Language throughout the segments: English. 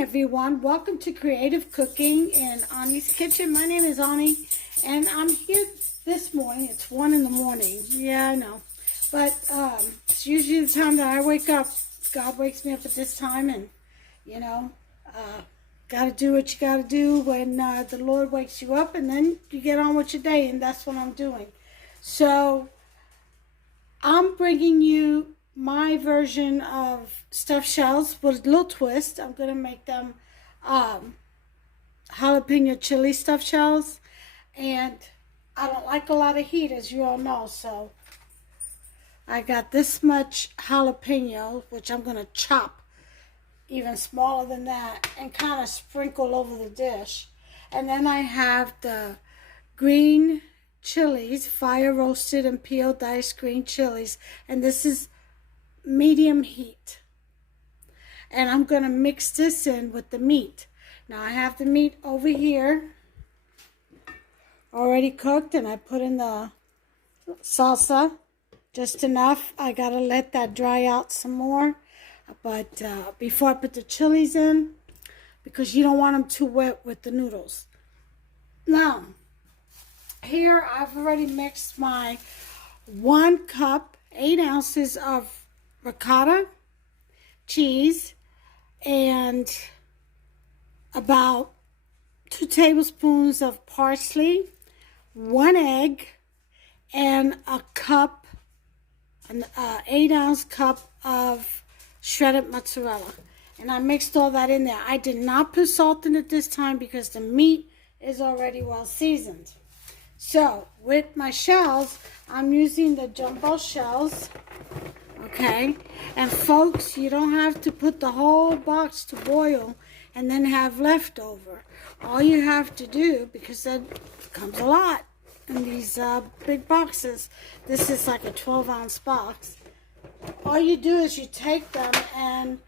everyone. Welcome to Creative Cooking in Ani's Kitchen. My name is Ani, and I'm here this morning. It's 1 in the morning. Yeah, I know. But it's usually the time that I wake up. God wakes me up at this time, and, you know, got to do what you got to do when the Lord wakes you up, and then you get on with your day, and that's what I'm doing. So I'm bringing you my version of stuffed shells with a little twist. I'm going to make them jalapeno chili stuffed shells. And I don't like a lot of heat, as you all know. So I got this much jalapeno, which I'm going to chop even smaller than that and kind of sprinkle over the dish. And then I have the green chilies, fire roasted and peeled diced green chilies. And this is medium heat, and I'm going to mix this in with the meat. Now I have the meat over here already cooked, and I put in the salsa just enough. I got to let that dry out some more, but before I put the chilies in, because you don't want them too wet with the noodles. Now here I've already mixed my 1 cup 8 ounces of ricotta cheese and about 2 tablespoons of parsley, 1 egg, and a cup, an 8-ounce cup of shredded mozzarella. And I mixed all that in there. I did not put salt in it this time because the meat is already well seasoned. So with my shells, I'm using the jumbo shells. Okay, and folks, you don't have to put the whole box to boil and then have leftover. All you have to do, because that comes a lot in these big boxes. This is like a 12-ounce box. All you do is you take them and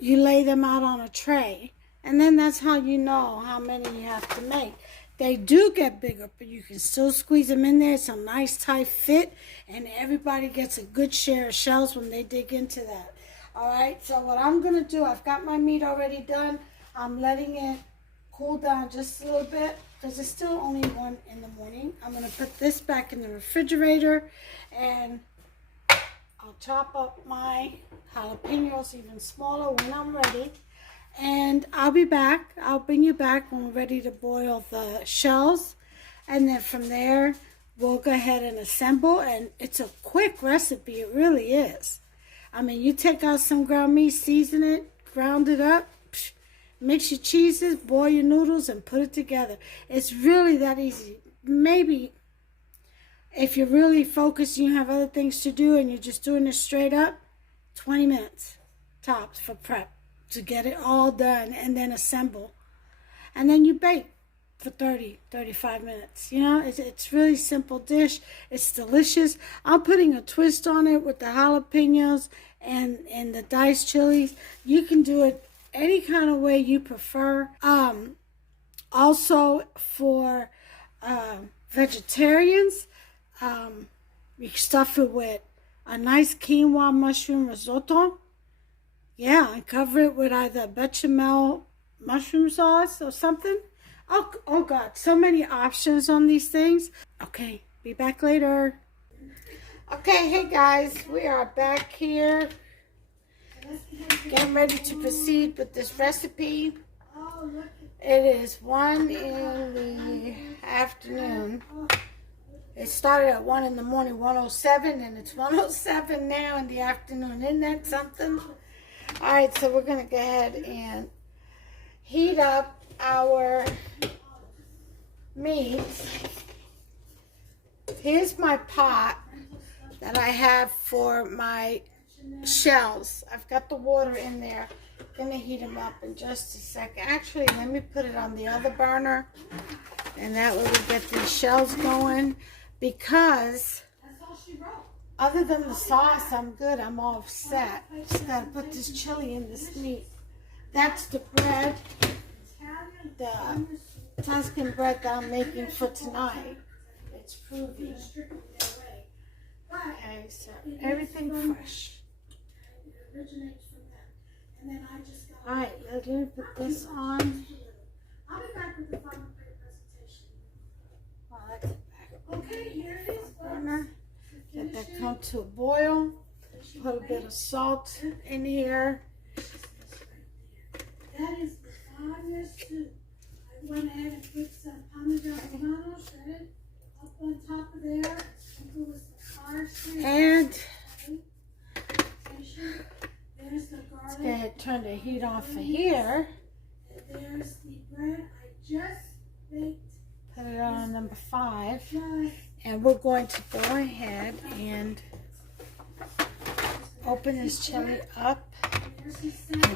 you lay them out on a tray. And then that's how you know how many you have to make. They do get bigger, but you can still squeeze them in there. It's a nice tight fit, and everybody gets a good share of shells when they dig into that. All right, so what I'm going to do, I've got my meat already done. I'm letting it cool down just a little bit because it's still only 1 in the morning. I'm going to put this back in the refrigerator, and I'll chop up my jalapenos even smaller when I'm ready. And I'll be back. I'll bring you back when we're ready to boil the shells. And then from there, we'll go ahead and assemble. And it's a quick recipe. It really is. I mean, you take out some ground meat, season it, ground it up, mix your cheeses, boil your noodles, and put it together. It's really that easy. Maybe if you're really focused and you have other things to do and you're just doing it straight up, 20 minutes tops for prep to get it all done, and then assemble, and then you bake for 30-35 minutes. You know, it's really simple dish. It's delicious. I'm putting a twist on it with the jalapenos and the diced chilies. You can do it any kind of way you prefer. Also for vegetarians, you can stuff it with a nice quinoa mushroom risotto. Yeah, and cover it with either bechamel mushroom sauce or something. Oh God, so many options on these things. Okay, be back later. Okay, hey guys, we are back here. Getting ready to proceed with this recipe. It is 1 in the afternoon. It started at 1 in the morning, 1:07, and it's 1:07 now in the afternoon. Isn't that something? All right, so we're going to go ahead and heat up our meat. Here's my pot that I have for my shells. I've got the water in there. I'm going to heat them up in just a second. Actually, let me put it on the other burner, and that way we get these shells going, because other than the sauce, I'm good. I'm all set. Just got to put this chili in this meat. That's the bread, the Tuscan bread that I'm making for tonight. It's proving. Okay, so everything fresh. And then I just got Alright, let me put this on. I'll be back with the final presentation. Well, that's it back. Okay, here it is. Let that come to a boil. Put a bit of salt in here. That is the 5-year soup. I went ahead and put some Parmesan romano shredded up on top of there. And there's the garlic. Let's go ahead and turn the heat off for here. And there's the bread I just baked. Put it on number 5. And we're going to go ahead and open this chili up and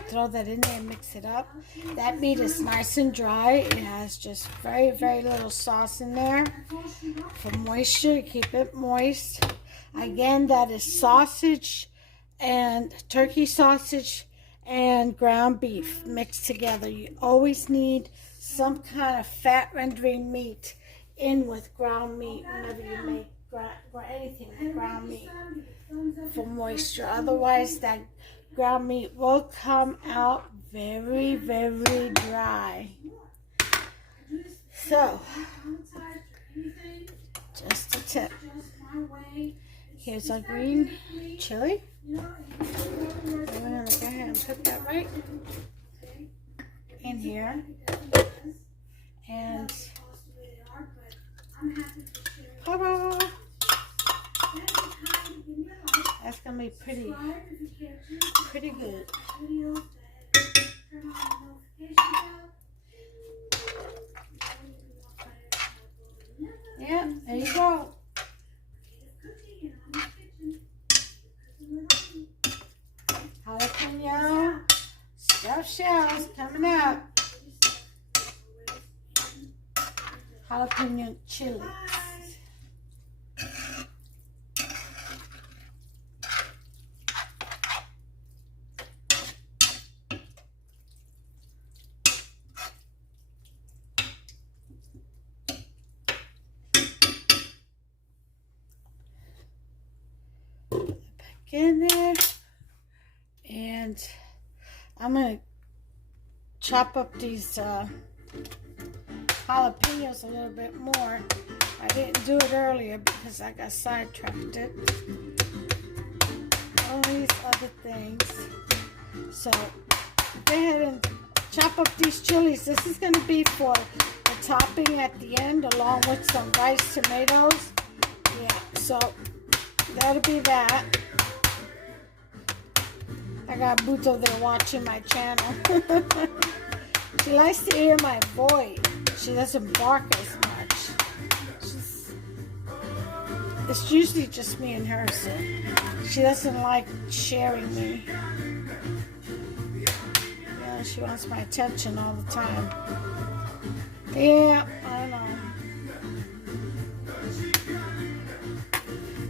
throw that in there and mix it up. That meat is nice and dry. It has just very, very little sauce in there for moisture. Keep it moist. Again, that is sausage and turkey sausage and ground beef mixed together. You always need some kind of fat rendering meat in with ground meat whenever you make anything with ground meat for moisture. Otherwise, that ground meat will come out very, very dry. So, just a tip. Here's our green chili. We're going to go ahead and put that right in here. And ta-da! That's going to be pretty good. Yeah, there you go. Jalapeno stuffed shells coming up. Jalapeno chili. In there, and I'm going to chop up these jalapenos a little bit more. I didn't do it earlier because I got sidetracked. All these other things. So go ahead and chop up these chilies. This is going to be for the topping at the end along with some diced tomatoes. Yeah, so that'll be that. I got Boots over there watching my channel. She likes to hear my voice. She doesn't bark as much. It's usually just me and her, so she doesn't like sharing me. Yeah, she wants my attention all the time. Yeah, I know.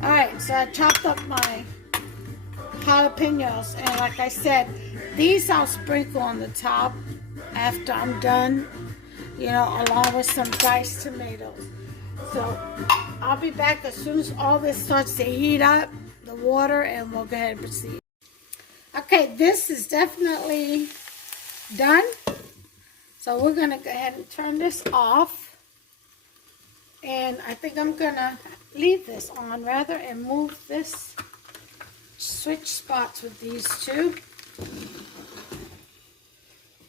Alright, so I chopped up my jalapenos, and like I said, these I'll sprinkle on the top after I'm done, you know, along with some diced tomatoes. So I'll be back as soon as all this starts to heat up, the water, and we'll go ahead and proceed. Okay, this is definitely done. So we're going to go ahead and turn this off. And I think I'm going to leave this on rather and move this. Switch spots with these two,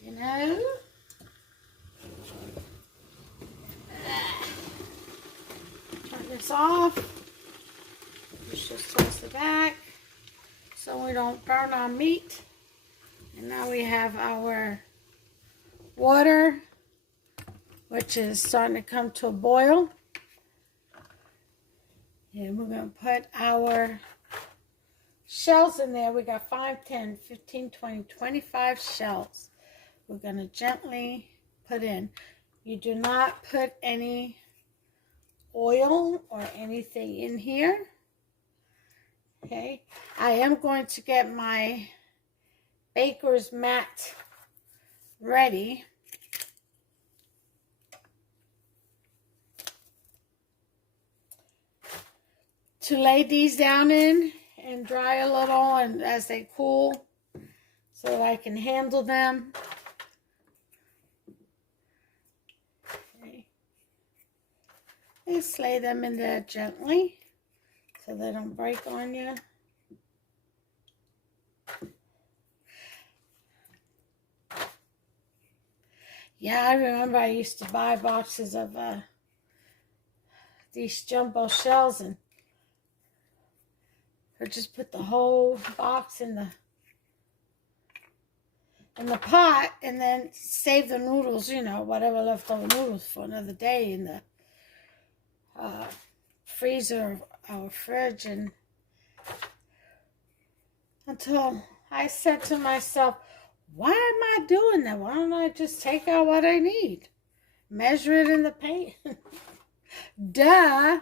you know. Turn this off. Push this towards the back so we don't burn our meat. And now we have our water, which is starting to come to a boil. And we're going to put our shells in there. We got 5, 10, 15, 20, 25 shells. We're going to gently put in. You do not put any oil or anything in here. Okay. I am going to get my baker's mat ready. To lay these down in and dry a little and as they cool. so that I can handle them. Okay. Just lay them in there gently so they don't break on you. Yeah, I remember I used to buy boxes of these jumbo shells, and I just put the whole box in the pot, and then save the noodles, you know, whatever leftover noodles for another day in the freezer or fridge, and until I said to myself, why am I doing that? Why don't I just take out what I need? Measure it in the pan. Duh.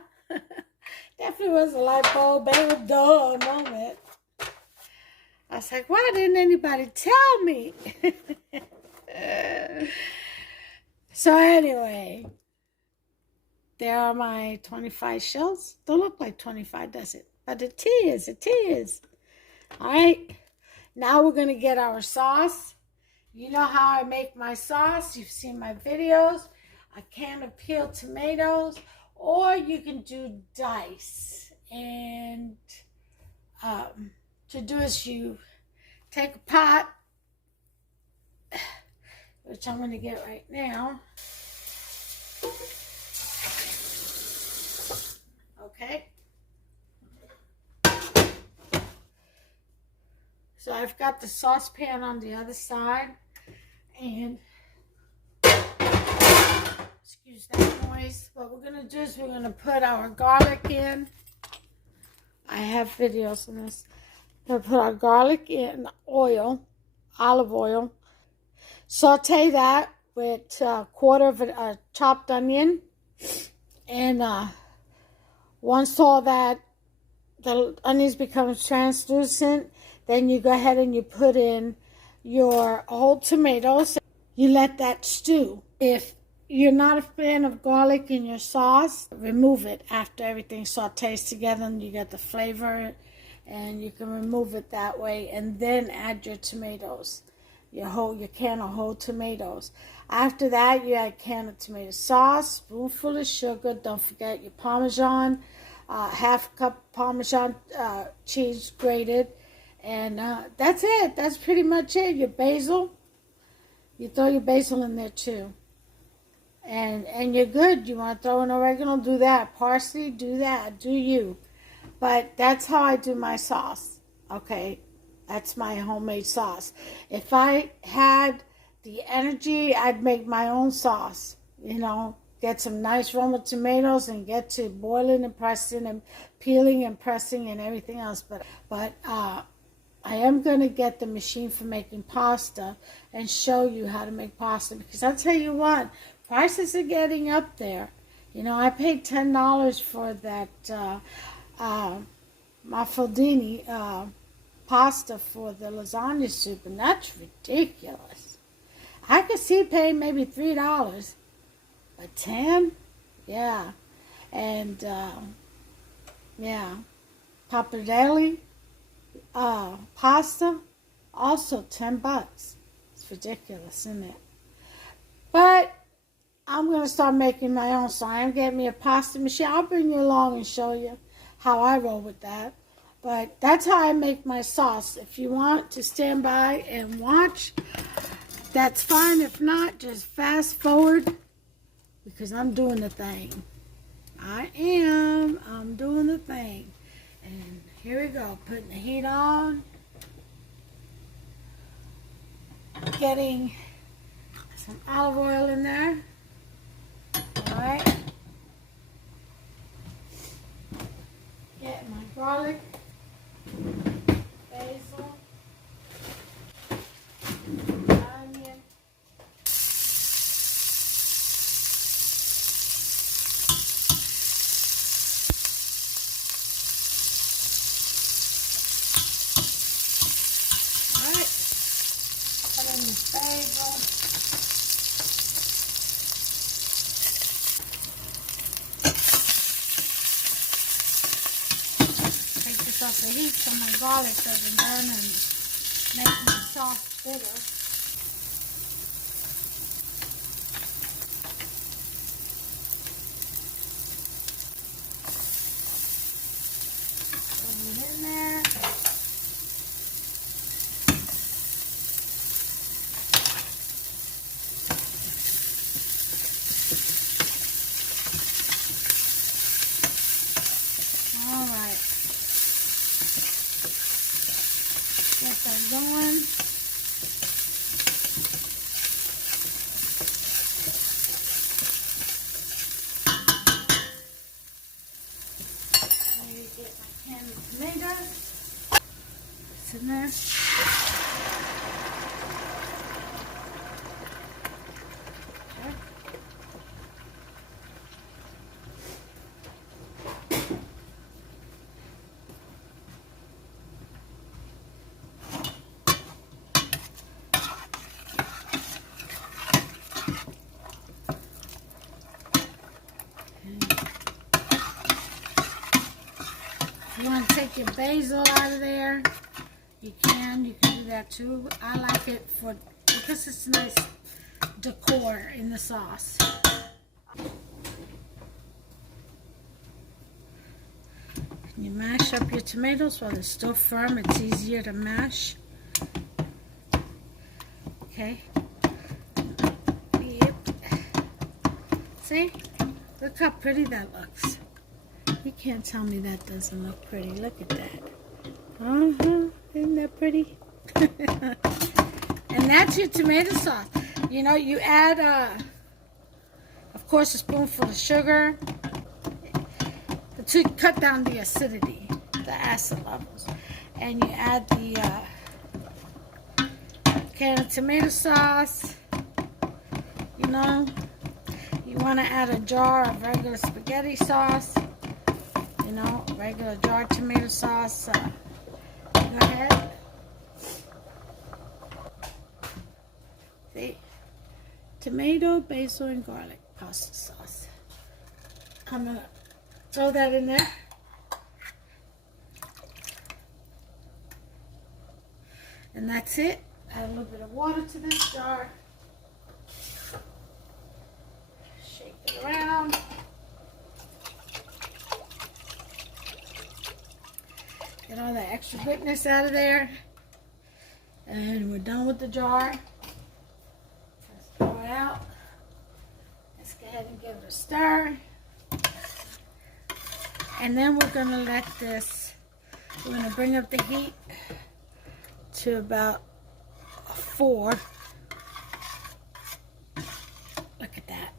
Definitely was a light bulb, baby, duh moment. I was like, why didn't anybody tell me? So anyway, there are my 25 shells. Don't look like 25, does it? But it is. It is. All right. Now we're going to get our sauce. You know how I make my sauce. You've seen my videos. A can of peeled tomatoes. Or you can do dice. And to do is you take a pot, which I'm going to get right now. Okay. So I've got the saucepan on the other side, and excuse that noise. What we're going to do is we're going to put our garlic in. I have videos on this. We're going to put our garlic in oil, olive oil. Saute that with a quarter of a chopped onion. And once all that, the onions become translucent, then you go ahead and you put in your whole tomatoes. You let that stew. If you're not a fan of garlic in your sauce, remove it after everything sautés together and you get the flavor, and you can remove it that way, and then add your tomatoes, your can of whole tomatoes. After that, you add a can of tomato sauce, spoonful of sugar. Don't forget your Parmesan, half a cup Parmesan cheese grated. And that's it. That's pretty much it. Your basil. You throw your basil in there too. And you're good. You want to throw in oregano, do that. Parsley, do that. Do you. But that's how I do my sauce. Okay? That's my homemade sauce. If I had the energy, I'd make my own sauce. You know, get some nice Roma tomatoes and get to boiling and pressing and peeling and pressing and everything else. But I am going to get the machine for making pasta and show you how to make pasta, because I'll tell you what, prices are getting up there. You know, I paid $10 for that Maffaldini pasta for the lasagna soup, and that's ridiculous. I could see paying maybe $3, but 10? Yeah. And, yeah, pappardelle. Pasta, also $10. It's ridiculous, isn't it? But I'm going to start making my own, so I am getting me a pasta machine. I'll bring you along and show you how I roll with that. But that's how I make my sauce. If you want to stand by and watch, that's fine. If not, just fast forward, because I'm doing the thing. I'm doing the thing. And here we go, putting the heat on, getting some olive oil in there. All right, getting my garlic, basil, onion, basil. Take this off the heat so my garlic doesn't burn and make my sauce bigger. Put it in there. All right. Get that going. Get my can of tomatoes. It's in there. Okay. If you want to take your basil out of there, you can do that too. I like it because it's nice decor in the sauce. You mash up your tomatoes while they're still firm. It's easier to mash. Okay. Yep. See? Look how pretty that looks. You can't tell me that doesn't look pretty. Look at that. Isn't that pretty? And that's your tomato sauce. You know, you add, of course, a spoonful of sugar to cut down the acidity, the acid levels. And you add the can of tomato sauce. You know, you want to add a jar of regular spaghetti sauce. You know, regular jar tomato sauce. Go ahead. See? Tomato, basil, and garlic pasta sauce. I'm going to throw that in there. And that's it. Add a little bit of water to this jar. Shake it around. Get all that extra goodness out of there. And we're done with the jar. Let's throw it out. Let's go ahead and give it a stir. And then we're going to let this, we're going to bring up the heat to about 4. Look at that.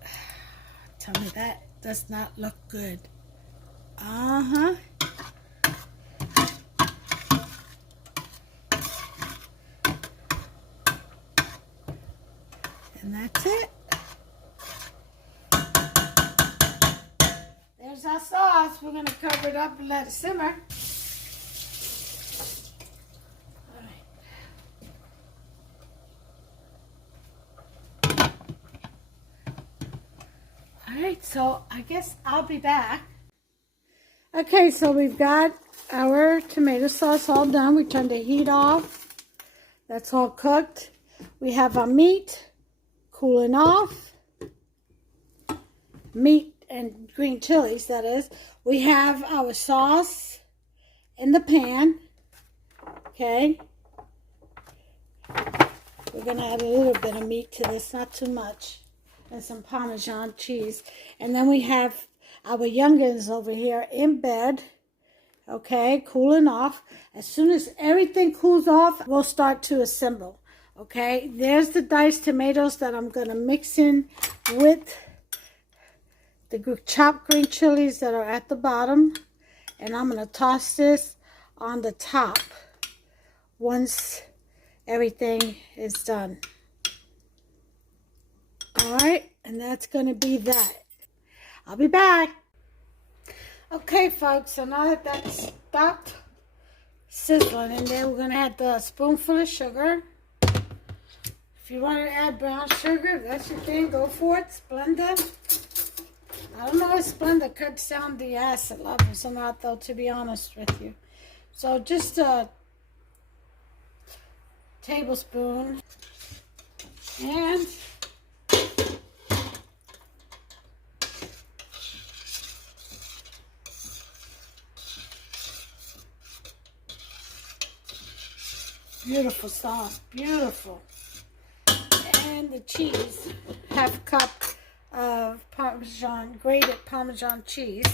Tell me that does not look good. Uh-huh. And that's it. There's our sauce. We're going to cover it up and let it simmer. Alright, so I guess I'll be back. Okay, so we've got our tomato sauce all done. We turned the heat off. That's all cooked. We have our meat cooling off. Meat and green chilies, that is. We have our sauce in the pan. Okay. We're going to add a little bit of meat to this, not too much. And some Parmesan cheese. And then we have our youngins over here in bed. Okay, cooling off. As soon as everything cools off, we'll start to assemble. Okay, there's the diced tomatoes that I'm going to mix in with the chopped green chilies that are at the bottom. And I'm going to toss this on the top once everything is done. Alright, and that's going to be that. I'll be back. Okay, folks, so now that that's stopped sizzling in there, we're going to add the spoonful of sugar. If you want to add brown sugar, if that's your thing, go for it. Splenda. I don't know if Splenda cuts down the acid levels or not, though, to be honest with you. So just a tablespoon. And beautiful sauce, beautiful. And the cheese, half a cup of Parmesan, grated Parmesan cheese,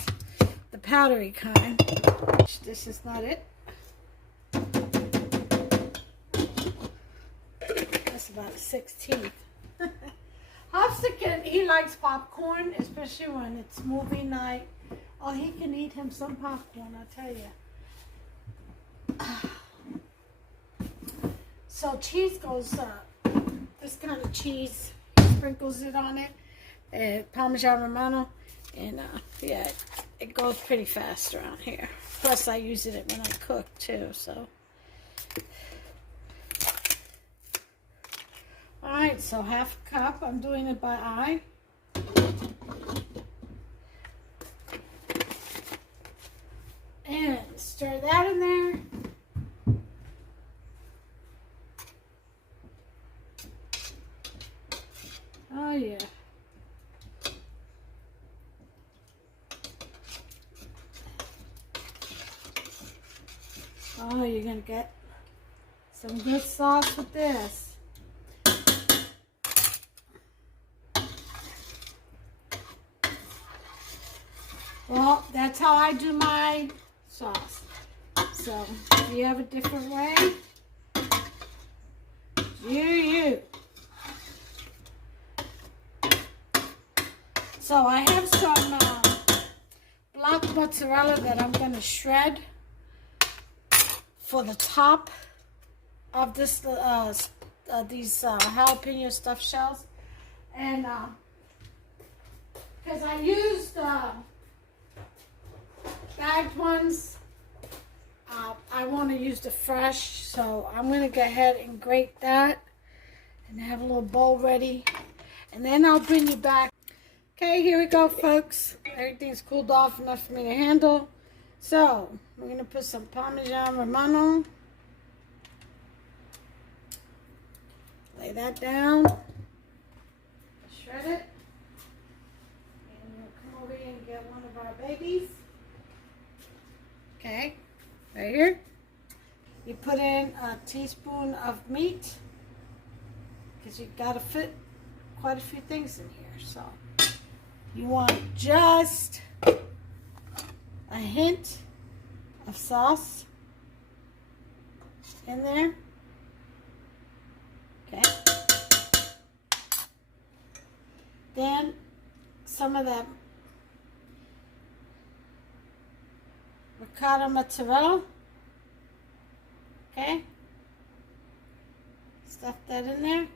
the powdery kind. This is not it. That's about a 16th. Hopsican, he likes popcorn, especially when it's movie night. Oh, he can eat him some popcorn, I tell you. So cheese goes, this kind of cheese, sprinkles it on it, Parmesan Romano, and yeah, it goes pretty fast around here. Plus, I use it when I cook too, so. All right, so half a cup. I'm doing it by eye. And stir that in there. Oh, yeah. Oh, you're going to get some good sauce with this. Well, that's how I do my sauce. So, if you have a different way, you. So, I have some block mozzarella that I'm going to shred for the top of this these jalapeno stuffed shells. And because I used bagged ones, I want to use the fresh, so I'm going to go ahead and grate that and have a little bowl ready, and then I'll bring you back. Okay, here we go, folks. Everything's cooled off enough for me to handle. So we're going to put some Parmesan Romano, lay that down, shred it, and we'll come over here and get one of our babies. Okay, right here. You put in a teaspoon of meat, because you've got to fit quite a few things in here. So you want just a hint of sauce in there. Okay. Then some of that ricotta mozzarella. Okay. Stuff that in there.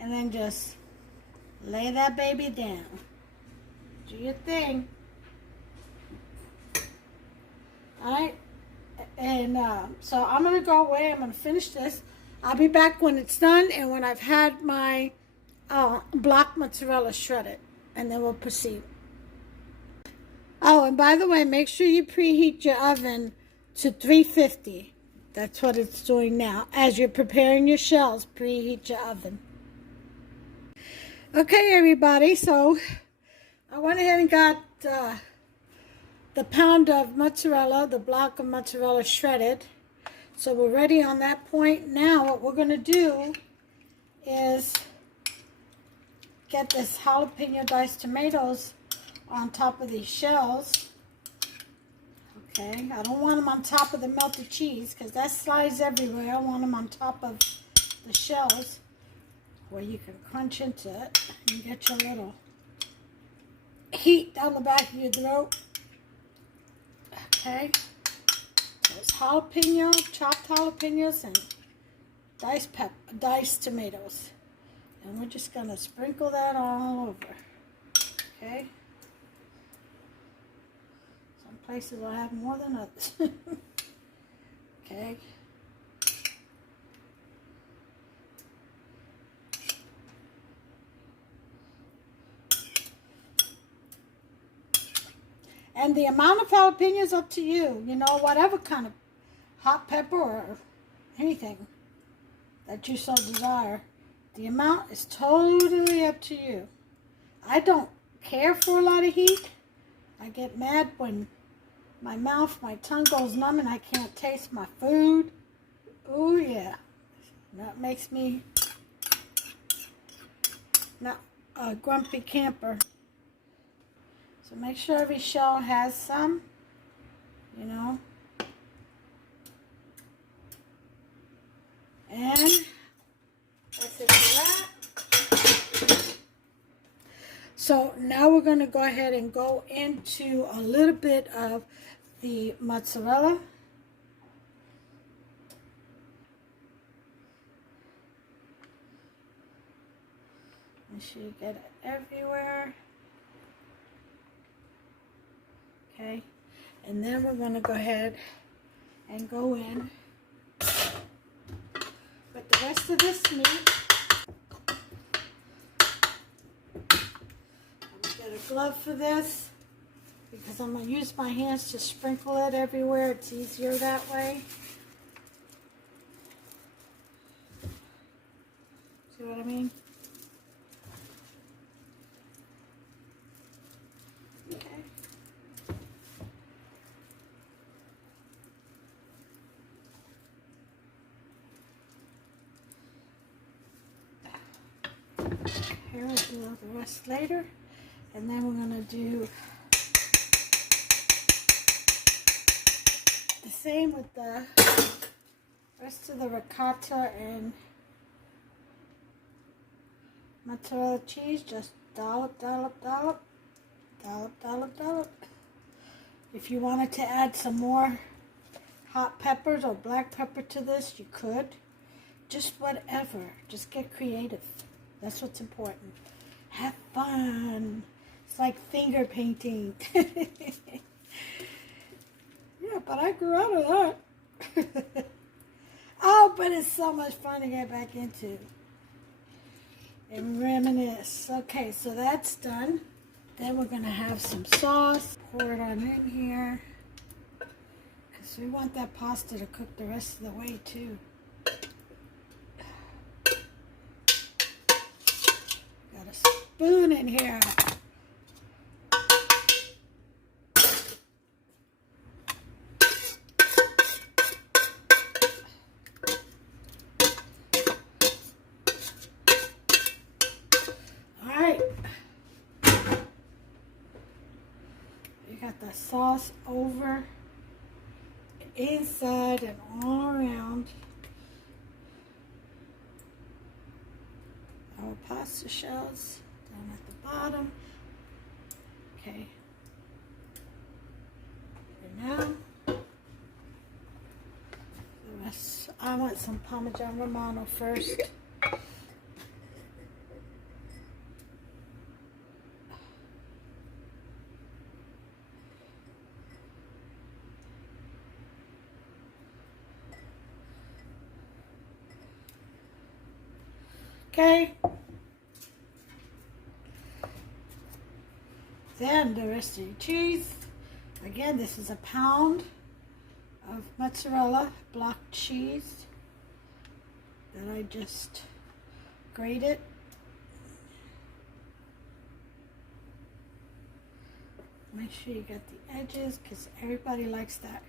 And then just lay that baby down. Do your thing. Alright. And so I'm going to go away. I'm going to finish this. I'll be back when it's done and when I've had my block mozzarella shredded. And then we'll proceed. Oh, and by the way, make sure you preheat your oven to 350. That's what it's doing now. As you're preparing your shells, preheat your oven. Okay, everybody, so I went ahead and got the pound of mozzarella, the block of mozzarella shredded. So we're ready on that point. Now what we're going to do is get this jalapeno diced tomatoes on top of these shells. Okay, I don't want them on top of the melted cheese because that slides everywhere. I want them on top of the shells where you can crunch into it and get your little heat down the back of your throat. Okay, there's jalapeno, chopped jalapenos, and diced tomatoes. And we're just going to sprinkle that all over. Okay. Some places will have more than others. Okay. And the amount of jalapenos up to you. You know, whatever kind of hot pepper or anything. that you so desire. The amount is totally up to you. I don't care for a lot of heat. I get mad when my mouth, my tongue goes numb and I can't taste my food. Oh yeah, that makes me not a grumpy camper. So make sure every shell has some, you know. And that's it for that. So now we're going to go ahead and go into a little bit of the mozzarella. Make sure you get it everywhere. Okay. And then we're going to go ahead and go in with the rest of this meat. Get a glove for this because I'm going to use my hands to sprinkle it everywhere. It's easier that way. See what I mean? Okay. Here we'll do the rest later. And then we're going to do the same with the rest of the ricotta and mozzarella cheese. Just dollop, dollop, dollop, dollop, dollop, dollop. If you wanted to add some more hot peppers or black pepper to this, you could. Just whatever. Just get creative. That's what's important. Have fun. It's like finger painting. Yeah, but I grew out of that. Oh, but it's so much fun to get back into and reminisce. Okay, so that's done. Then we're going to have some sauce. Pour it on in here. Because we want that pasta to cook the rest of the way, too. Got a spoon in here. Got the sauce over, inside, and all around our pasta shells down at the bottom. Okay. And now, the rest, I want some Parmesan Romano first. Okay, then the rest of your cheese. Again, this is a pound of mozzarella block cheese that I just grated. Make sure you got the edges because everybody likes that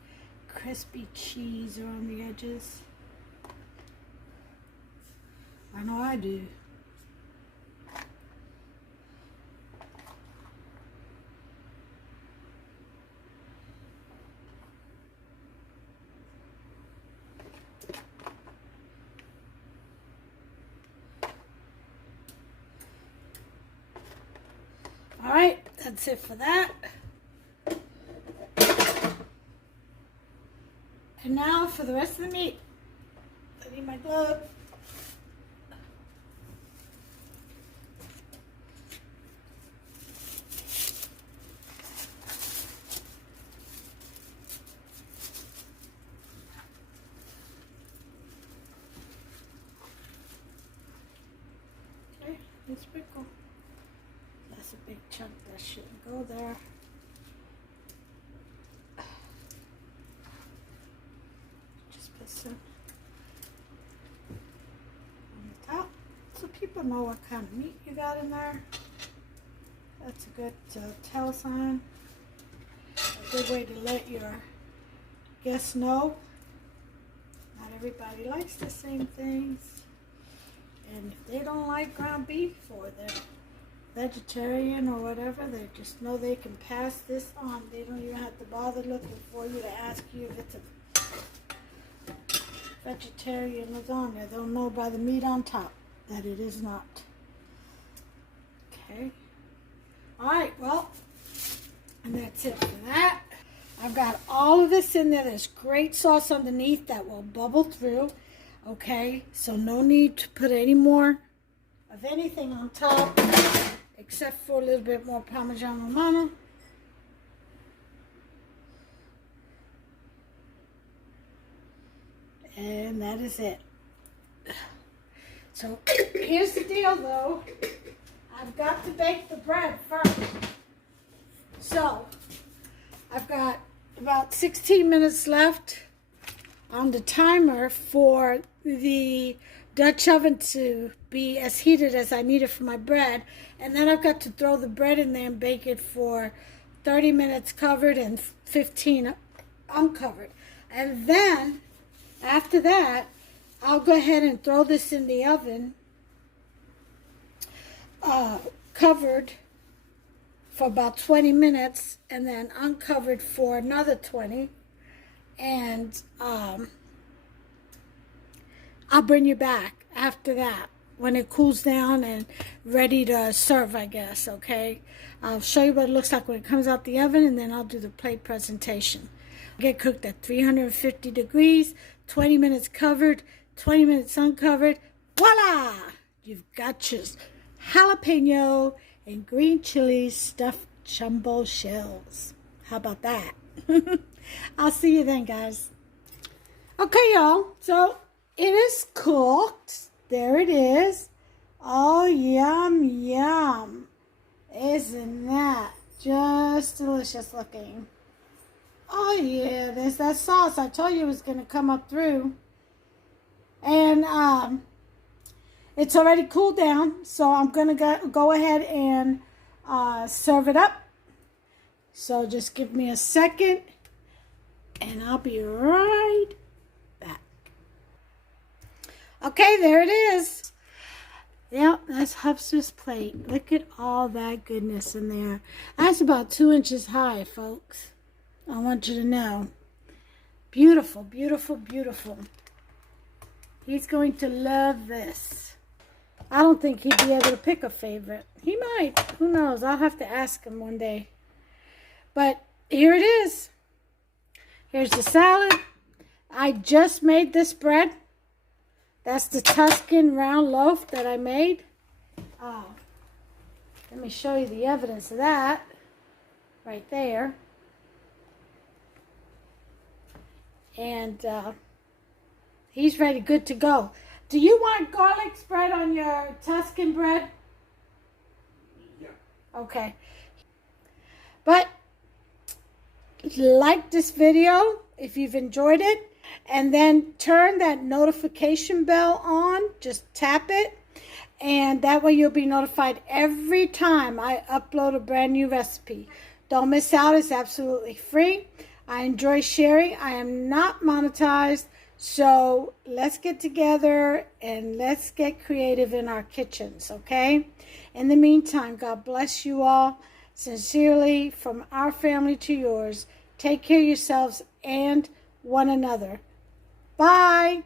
crispy cheese around the edges. I know I do. All right, that's it for that. And now for the rest of the meat. I need my glove. Sprinkle. That's a big chunk that shouldn't go there. Just put some people know what kind of meat you got in there. That's a good tell sign. A good way to let your guests know. Not everybody likes the same things. And if they don't like ground beef or they're vegetarian or whatever, they just know they can pass this on. They don't even have to bother looking for you to ask you if it's a vegetarian lasagna. They'll know by the meat on top that it is not. Okay. Alright, well, and that's it for that. I've got all of this in there. There's great sauce underneath that will bubble through. Okay, so no need to put any more of anything on top except for a little bit more Parmesan Romano. And that is it. So here's the deal though. I've got to bake the bread first. So I've got about 16 minutes left on the timer for the Dutch oven to be as heated as I need it for my bread. And then I've got to throw the bread in there and bake it for 30 minutes covered and 15 uncovered. And then after that, I'll go ahead and throw this in the oven covered for about 20 minutes and then uncovered for another 20. And I'll bring you back after that when it cools down and ready to serve, I guess, okay? I'll show you what it looks like when it comes out the oven, and then I'll do the plate presentation. Get cooked at 350 degrees, 20 minutes covered, 20 minutes uncovered. Voila! You've got your jalapeno and green chili stuffed jumbo shells. How about that? I'll see you then, guys. Okay, y'all. So it is cooked. There it is. Oh, yum, yum. Isn't that just delicious looking? Oh, yeah. There's that sauce. I told you it was going to come up through. And it's already cooled down. So I'm going to go ahead and serve it up. So just give me a second. And I'll be right back. Okay, there it is. Yep, that's Hubster's plate. Look at all that goodness in there. That's about 2 inches high, folks. I want you to know. Beautiful, beautiful, beautiful. He's going to love this. I don't think he'd be able to pick a favorite. He might. Who knows? I'll have to ask him one day. But here it is. Here's the salad. I just made this bread. That's the Tuscan round loaf that I made. Let me show you the evidence of that. Right there. And he's ready, good to go. Do you want garlic spread on your Tuscan bread? Yeah. Okay. But like this video if you've enjoyed it, and then turn that notification bell on. Just tap it, and that way you'll be notified every time I upload a brand new recipe. Don't miss out. It's absolutely free. I enjoy sharing. I am not monetized, so let's get together and let's get creative in our kitchens, okay? In the meantime, God bless you all. Sincerely, from our family to yours, take care of yourselves and one another. Bye.